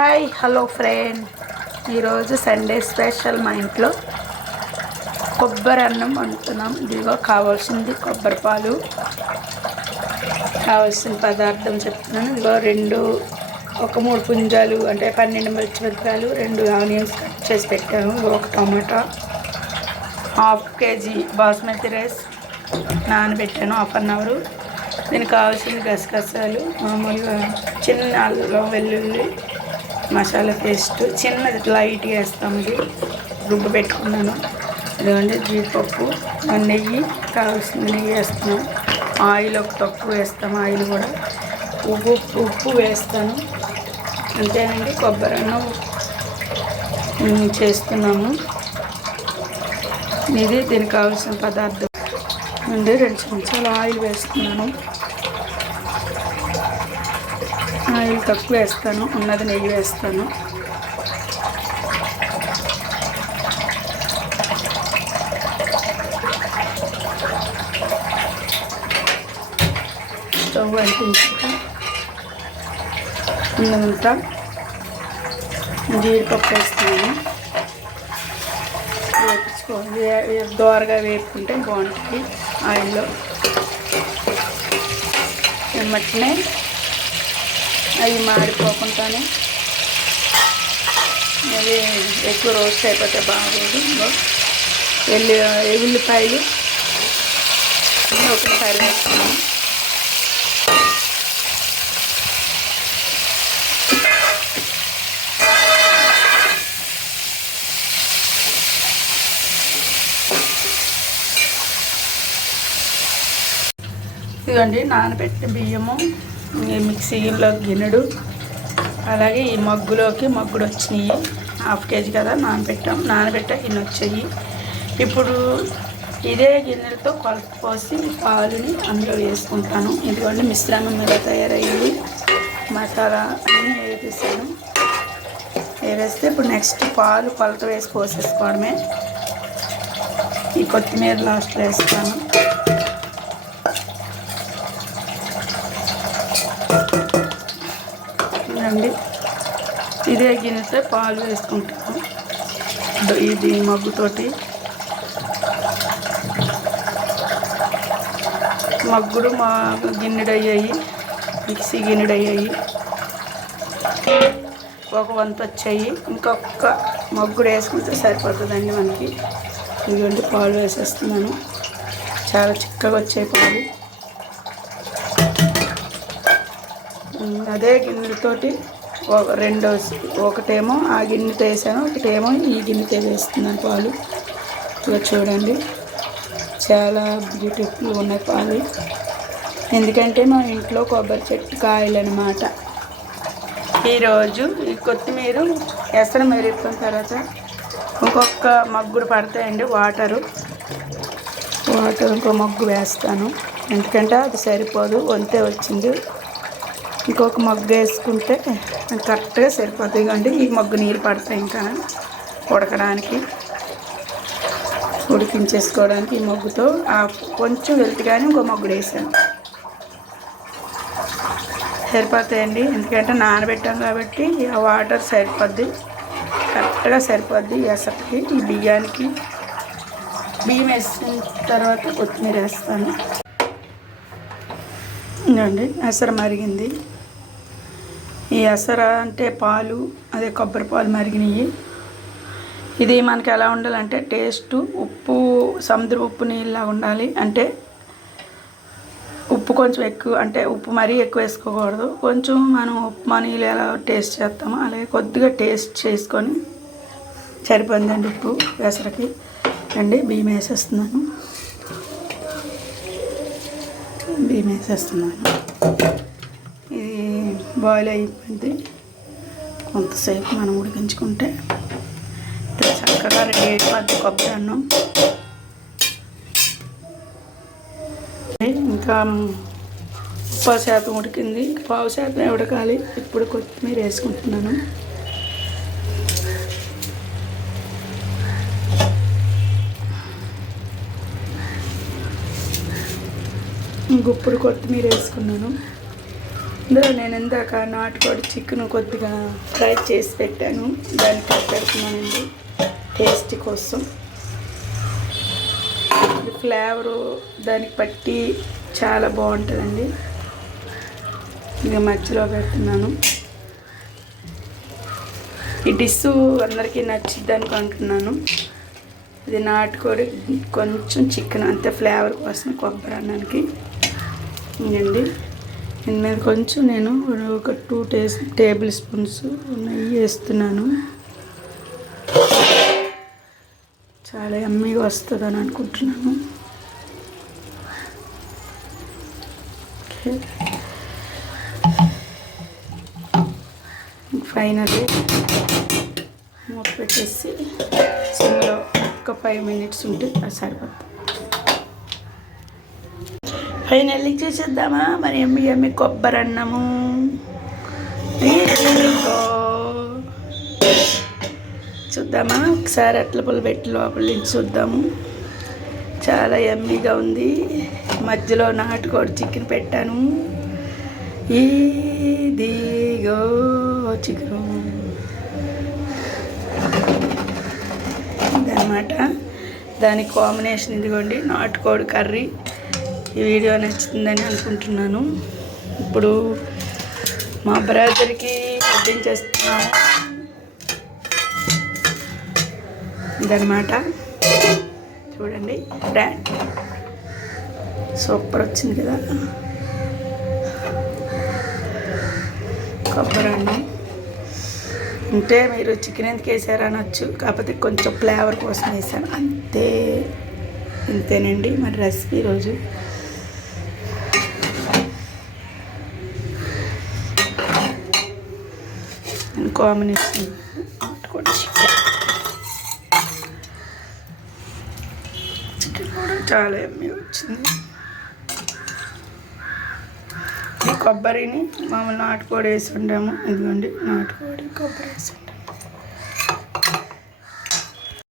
Hi hello friend, ఈరోజు Sunday special మా ఇంట్లో కొబ్బరి అన్నం వండుతున్నాం. ఇదిగో కావాల్సింది కొబ్బరి పాలు, కావాల్సిన పదార్థం చెప్తున్నాను. ఇదిగో ఒక 3 పుంజాలు అంటే 12 మిరపకాయలు, 2 ఆనియన్స్ కట్ చేసి పెట్టాను. ఒక టమాటా, 1/2 kg బాస్మతి రైస్ నానబెట్టాను 1/2 అవర్. దీనికి కావాల్సిన గసగసాలు, మామూలుగా చిన్న అల్లం వెల్లుల్లి మసాలా పేస్ట్ చిన్నది లైట్గా వేస్తాము. ఇది రుబ్బు పెట్టుకున్నాను. ఇదిగోండి జీడిపప్పు, నెయ్యి, కావాల్సిన నెయ్యి వేస్తున్నాను. ఆయిల్ ఒక తక్కువ వేస్తాము. ఆయిల్ కూడా ఉప్పు వేస్తాను. అంతేనండి, కొబ్బరి అన్నం చేస్తున్నాము. ఇది దీనికి కావాల్సిన పదార్థం అండి. 2 చెంచాలు ఆయిల్ వేస్తున్నాను. ఆయిల్ తక్కువ వేస్తాను, ఉన్నది నెయ్యి వేస్తాను. స్టవ్ అంటించాక ఉన్నంతా జీడిపప్పు వేస్తున్నాను. వేపించుకోవాలి, దోరగా వేపుకుంటే బాగుంటుంది. ఆయిల్లో వెంటనే అవి మాడిపోకుండానే, అది ఎక్కువ రోస్ట్ అయిపోతే బాగోదు. ఉల్లిపాయలు ఒకసారి వేస్తున్నాను. ఇదిగోండి నానబెట్టిన బియ్యము, మిక్సీలో గిన్నెడు, అలాగే ఈ మగ్గుడు వచ్చినాయి. 1/2 kg కదా నానబెట్టా గిన్నె వచ్చాయి. ఇప్పుడు ఇదే గిన్నెలతో కొలత పోసి పాలుని అందులో వేసుకుంటాను. ఇదిగోండి మిశ్రమం మీద తయారయ్యింది. మసాలా అన్నీ వేసేసాను. వేస్తే ఇప్పుడు నెక్స్ట్ పాలు కొలత వేసి పోసేసుకోవడమే. ఈ కొత్తిమీర లాస్ట్లో వేస్తాను. అండి ఇదే గిన్నెతో పాలు వేసుకుంటాను. ఇది మగ్గుతోటి మగ్గుడు మా గిన్నెడయ్యాయి, మిక్సీ గిన్నెడయ్యాయి. ఒక వంతు వచ్చాయి. ఇంకొక మగ్గుడు వేసుకుంటే సరిపోతుందండి మనకి. ఇదిగోండి పాలు వేసేస్తున్నాను. చాలా చిక్కగా వచ్చాయి పాలు. అదే గిన్నెలతోటి ఒకటేమో ఆ గిన్నెతో వేసాను, ఒకటేమో ఈ గిన్నెతో వేస్తున్నాను పాలు. ఇక చూడండి చాలా బ్యూటిఫుల్గా ఉన్నాయి పాలు. ఎందుకంటే మా ఇంట్లో కొబ్బరి చెట్టు కాయలు అన్నమాట. ఈరోజు ఈ కొత్తిమీర ఎసరు మెరుగుతున్న తర్వాత ఇంకొక మగ్గుడు పడతాయండి. వాటర్ ఇంకో మగ్గు వేస్తాను. ఎందుకంటే అది సరిపోదు, వంతే వచ్చింది. ఇంకొక మగ్గు వేసుకుంటే కరెక్ట్గా సరిపోతాయి. కండి ఈ మగ్గు నీరు పడతాయి ఇంకా ఉడికించేసుకోవడానికి. ఈ మగ్గుతో కొంచెం వెళ్తేగానే ఇంకో మగ్గుడు వేసాను, సరిపోతాయండి. ఎందుకంటే నానబెట్టాం కాబట్టి ఆ వాటర్ కరెక్ట్గా సరిపోద్ది ఎసరికి. ఈ బియ్యం వేసిన తర్వాత కొత్తిమీర వేస్తాను. ఇంకండి ఎసరు మరిగింది. ఈ ఎసర అంటే పాలు, అదే కొబ్బరి పాలు మరిగినాయి. ఇది మనకి ఎలా ఉండాలంటే టేస్ట్ ఉప్పు, సముద్ర ఉప్పు నీళ్ళలా ఉండాలి. అంటే ఉప్పు కొంచెం ఎక్కువ, అంటే ఉప్పు మరీ ఎక్కువ వేసుకోకూడదు. కొంచెం మనం ఉప్మా నీళ్ళు ఎలా టేస్ట్ చేస్తామో అలాగే కొద్దిగా టేస్ట్ చేసుకొని సరిపోయిందండి ఉప్పు ఎసరకి. అండి బియ్యం వేసేస్తున్నాను. ఇది బాయిల్ అయిపోయింది. కొంతసేపు మనం ఉడికించుకుంటే చక్కగా రెడీ అయిపోద్ది కొబ్బరి అన్నం. ఇంకా 30% ఉడికింది, 1/2% ఉడకాలి. ఇప్పుడు కొత్తిమీర వేసుకుంటున్నాను. గుప్పుడు కొత్తిమీర వేసుకున్నాను. ఇందులో నేను ఇందాక నాటుకోడి చికెన్ కొద్దిగా ఫ్రై చేసి పెట్టాను, దానికి పెడుతున్నానండి టేస్ట్ కోసం. ఫ్లేవరు దానికి పట్టి చాలా బాగుంటుందండి. ఇంకా మధ్యలో పెడుతున్నాను. ఈ డిష్ అందరికీ నచ్చిద్ది అనుకుంటున్నాను. ఇది నాటుకోడి కొంచెం చికెన్ అంతే ఫ్లేవర్ కోసం కొబ్బరి అన్నానికి. ఇంకండి దీని మీద కొంచెం నేను ఒక 2 టేబుల్ స్పూన్స్ నెయ్యి వేస్తున్నాను. చాలా యమ్మీగా వస్తుందని అనుకుంటున్నాను. ఫైనల్లీ మూత పెట్టేసి సిమ్లో ఒక 5 మినిట్స్ ఉంటే అది సరిపోతుంది. ఫైనల్లీ చేసేద్దామా మరి ఎమ్మి కొబ్బరి అన్నము. చూద్దామా ఒకసారి అట్ల పుల్ల పెట్టి లోపల నుంచి చూద్దాము. చాలా యమ్మీగా ఉంది. మధ్యలో నాటుకోడి చికెన్ పెట్టాను. ఇదిగో చికెను ఇదన్నమాట. దాని కాంబినేషన్ ఇదిగోండి నాటుకోడి కర్రీ. ఈ వీడియో నచ్చుతుందని అనుకుంటున్నాను. ఇప్పుడు మా బ్రదర్కి వడ్డించేస్తున్నాము. ఇదన్నమాట చూడండి. డాడ్ సూపర్ వచ్చింది కదా కొబ్బరి అన్నం. అంటే మీరు చికెన్ ఎందుకు వేసారు అనొచ్చు, కాకపోతే కొంచెం ఫ్లేవర్ కోసం వేసాను అంతే. ఇంతేనండి మరి రెసిపీ ఈరోజు. కాంబినేషన్ చికెన్ కూడా చాలా యమ్మీ వచ్చింది. ఈ కొబ్బరిని మామూలు నాటుకోడి వేసి ఉండాము. ఇదిగోండి నాటుకోడి కొబ్బరి వేసి